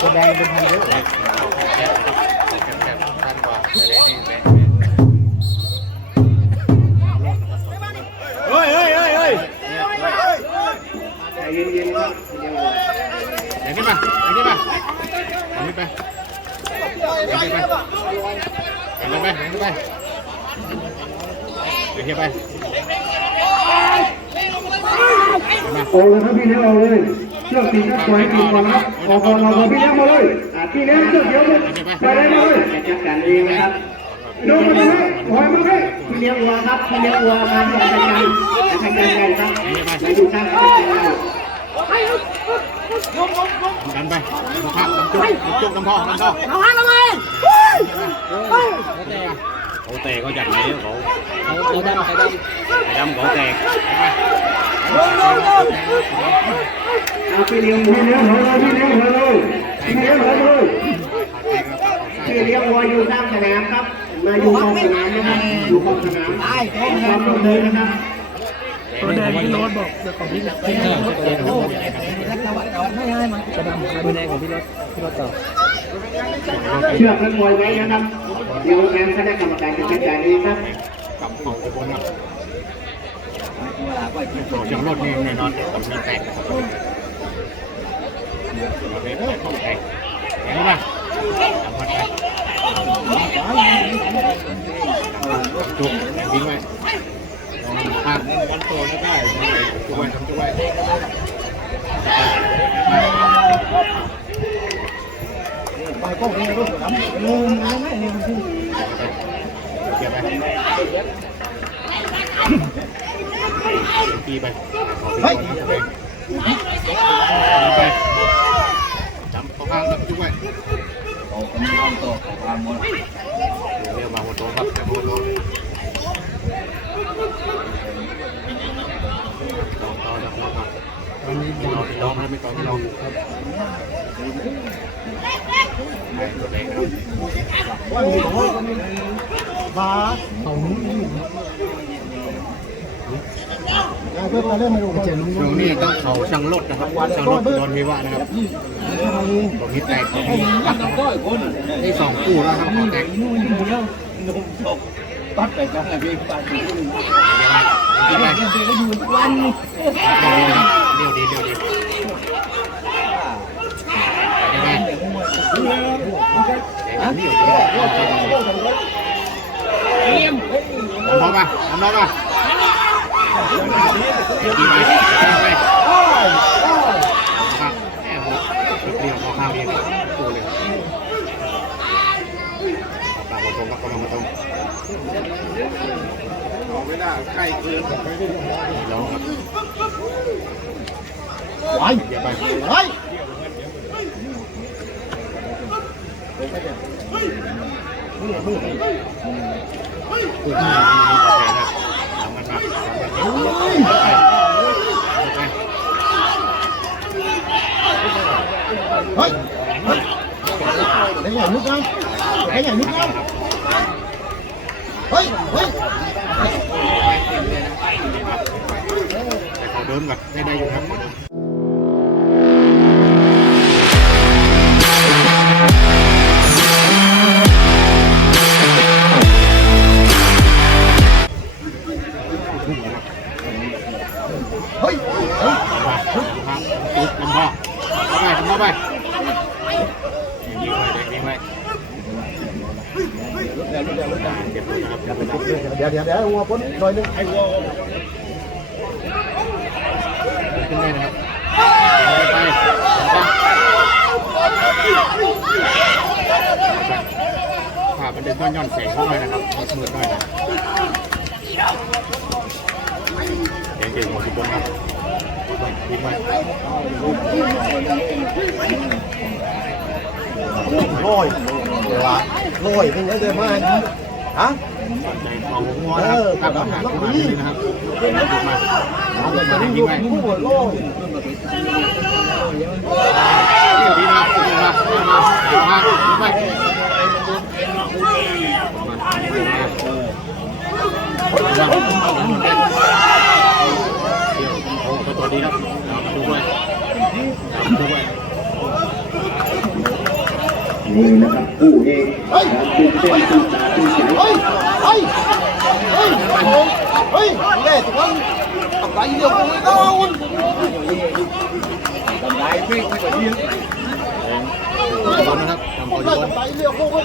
ตัวแดงเป็นพันเยอะแคบแคบแคบท่านกว่าจะได้นี่แบงเฮ้ยเฮ้ยเฮ้ยเฮ้ยใจเย็นๆครับเดี๋ยวอย่างนี้มาอย่างนี้มาอย่างนี้ไปอย่างนี้ไปอย่างนี้ไปอย่างนี้ไปอย่างนี้ไปมาโอ้เลยครับพี่เลี้ยงเอาเลยเชือกตีนักปล่อยตีก่อนครับออกก่อนออกก่อนพี่เลี้ยงมาเลยพี่เลี้ยงเชือกเดียวเลยไปได้มาเลยจัดการเองนะครับโยนมาเลยปล่อยมาเลยพี่เลี้ยงวัวครับพี่เลี้ยงวัวมาที่อาจารย์การอาจารย์การใหญ่ครับมาอยู่างอาจารย์การดันไปดันพักดันจุกจุกดันพ่อดันพ่อเอาห้มาเลยโอ้เตะก็จัดไหนเขาเขาดำเขาดไอ้ดำเขาแตก เอาพี่เลี้ยงพี่เลี้ยงหัวเลยพี่เลี้ยงหัวเลยพี่เลี้ยงหัวเลยพี่เลี้ยงวัวอยู่ข้างสนามครับมาอยู่ขอบสนามนะครับอยู่ขอบสนามความร่วมมือนะครับตัวแดงพี่รถบอกเดี๋ยวของพี่พี่โรถไม่ให้มันกระดำตัวแดงของพี่รถพี่รถต่อเชือกนักมวยไว้นะครับเดี๋ยวงานคณะกรรมการจะจัดการเองครับกับของไปบนครับเสียงรถนี่แน่นอนแตกนะครับเราได้แตกของแตกเห็นไหมมาแตก จุกทิ้งไว้ภาพวันโตไม่ได้จุกไว้ทำจุกไว้ไปก็เรียนรถดำเออไม่ไม่เนี่ยมันที่เก็บไปตีไปเฮ้ย ไปจำเข้าข้างจุกไว้เรียกมาหัวโตครับหัวโตลองต่อ เองครับบ้าเขาหนุ่มเพื่อมาเล่นมาดูเจนุ่มช่วงนี้ต้องเขาช่างรถนะครับช่างรถโดนวิวานะครับตรงนี้แตกตรงนี้ได้สองคู่แล้วครับแตกนู่นนี่เดียว bắt phải trong ngày vi phạm thì ยังไงเด็กก็อยู่วันเร็วดีเร็วดียังไงเร็วดีทำน้องมาทำน้องมา ดีไหมไปครับแอบเรียวพอข้าวเรียนตัวเลยปากมาตรงกับกำลังมาตรงไม่ได้ใกล้เกินร้องครับไปเดี๋ยวไปไปถูกมีมีกาแฟครับทำมันมาไป เฮ้ย ได้ใหญ่นึกนะได้ใหญ่นึ เก็บนะครับเก็บนะครับเดี๋ยวเดี๋ยวเดี๋ยวหัวพ้นหน่อยนึงไอ้หัวขึ้นได้นะครับไปผ่ามันเดินก้อนย่อนแสงเข้าไปนะครับมืดๆหน่อยนะเก่งเก่งหมดทุกคนครับยิงไว้ ลอยเดี๋ยวละลอยเป็นไงเดี๋ยวมาฮะใจมองหัวนะครับกลับมาหาขึ้นมาดีนะครับยิงมาเอาเลยมายิงไว้หัวลอยดีนะดีนะดีนะมายิงไว้ตัวดีครับดูด้วยดูด้วย นี่นะครับผู้เอกความตื่นเต้นตื่นตาตื่นใจเฮ้ยเฮ้ยเฮ้ยโอ้เฮ้ยเล่ทุกคนเอาไปเดียวกูไม่ต้องทำไรเพ่งไม่กว่าเดียว บอลนะครับทำบอลได้บอลไปเดียวกูไม่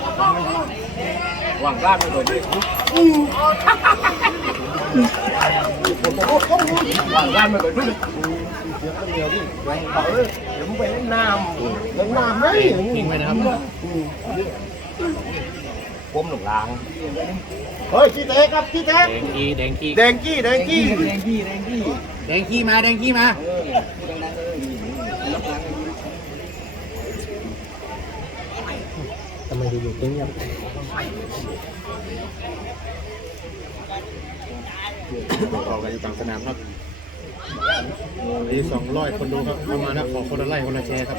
หวังร่างไม่กว่าเดียวหวังร่างไม่กว่าเดียวเดียวดิแรงเขาเลยเดี๋ยวมึงไปเล่นน้ำเล่นน้ำไหมทิ้งไว้นะครับผมหลงลาง เฮ้ยที่แตกครับที่แตกแดงกี้แดงกี้แดงกี้แดงกี้แดงกี้แดงกี้แดงกี้มาแดงกี้มา ทำไมอยู่ตรงนี้ออกันอยู่กลางสนามครับมีสองร้อยคนดูครับประมาณนะขอคนละไลค์คนละแชร์ครับ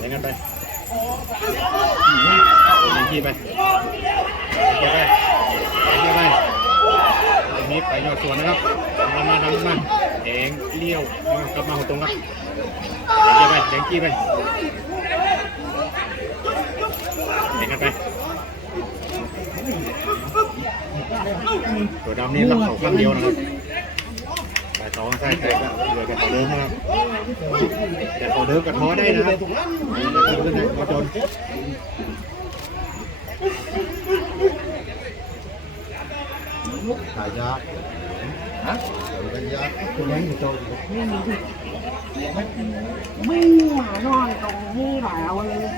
อย่างนั้นไป อย่างนี้ไปอย่างนี้ไปอย่างนี้ไปยอดสวนนะครับทำมาทำมาแดงเลี้ยวกลับมาหัวตรงครับอย่างไปแดงกี้ไปอย่างนั้นไปตัวดำนี่รับเขาข้างเดียวนะครับแต่สองใช่แต่เหลือแต่เขาเดิมนะครับแต่เขาเดิมกับท้อได้นะครับแต่เขาเดิมได้เขาจน ขายยาฮะขายยาคุณแรงอยู่โตไม่หมานอนตรงนี้หลายวันเลย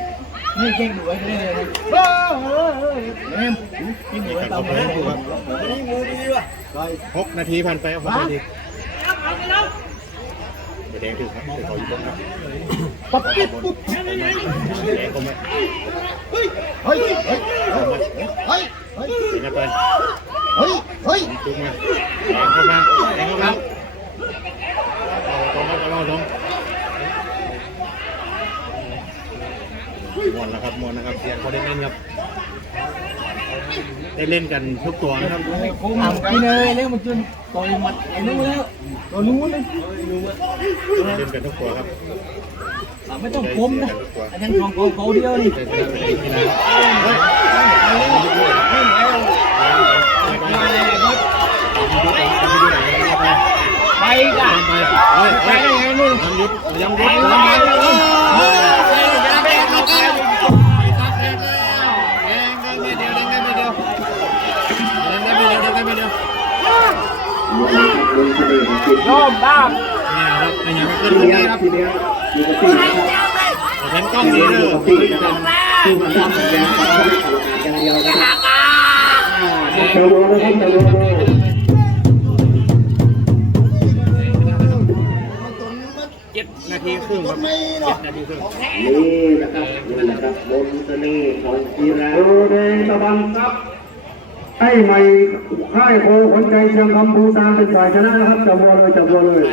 นี่เก่งดูไว้เลยนะเออเออเออเอ็มกินหมูแต่ตาเขามเดิมอยู่ครับนี่งูดีว่ะหกนาทีผ่านไปหกนาทีเดี๋ยว แดงถึงครับเดี๋ยวเขาอยู่บนครับปั๊บปิ๊บปุ๊บแดงคมไหมเฮ้ยเฮ้ยเฮ้ยเฮ้ยเฮ้ยเดี๋ยวไปเฮ้ยเฮ้ยจุกมาแดงเข้ามาแดงเข้ามาตรงครับตรงตรงมวนแล้วครับมวนนะครับเสียงเขาได้เล่นครับ ได้เล่นกันทุกตัวนะครับกูหมันกินเลยแล้วมันจนต่อยหมัดไอ้นู้นแล้วตัวนู้นเลยเล่นกันทุกตัวครับไม่ต้องคมนะอันยังของเขาเขาเดียวนี่แต่เป็นเป็นกีฬาเฮ้ยไปไปกันไปเฮ้ยไปได้ไงนู่นทำยุดยังยุด งเสน่ห์ของจิตยอมบ้างเนี่ยครับไอ้ยังไม่ขึ้นทีเลยเดียวครับทีเดียวอยู่กับที่นะครับเห็นกล้องทีดีเดียวเลอยยู่กับที่นะครับที่มันทำสัญญาณกับที่อย่างเดียวนะครับเทโลนะครับเทโลเจ็ดนาทีครึ่งครับไม่เจ็เนาะดนาทีครึ่งนี่นะครับนี่นะครับบนเสน่ห์ของกีฬาโอเดงตะบันครับ ให้ใหม่ให้โคขนใจเชียงคำภูซางเป็นฝ่ายชนะนะครับจับวัวเลยจับวัวเลย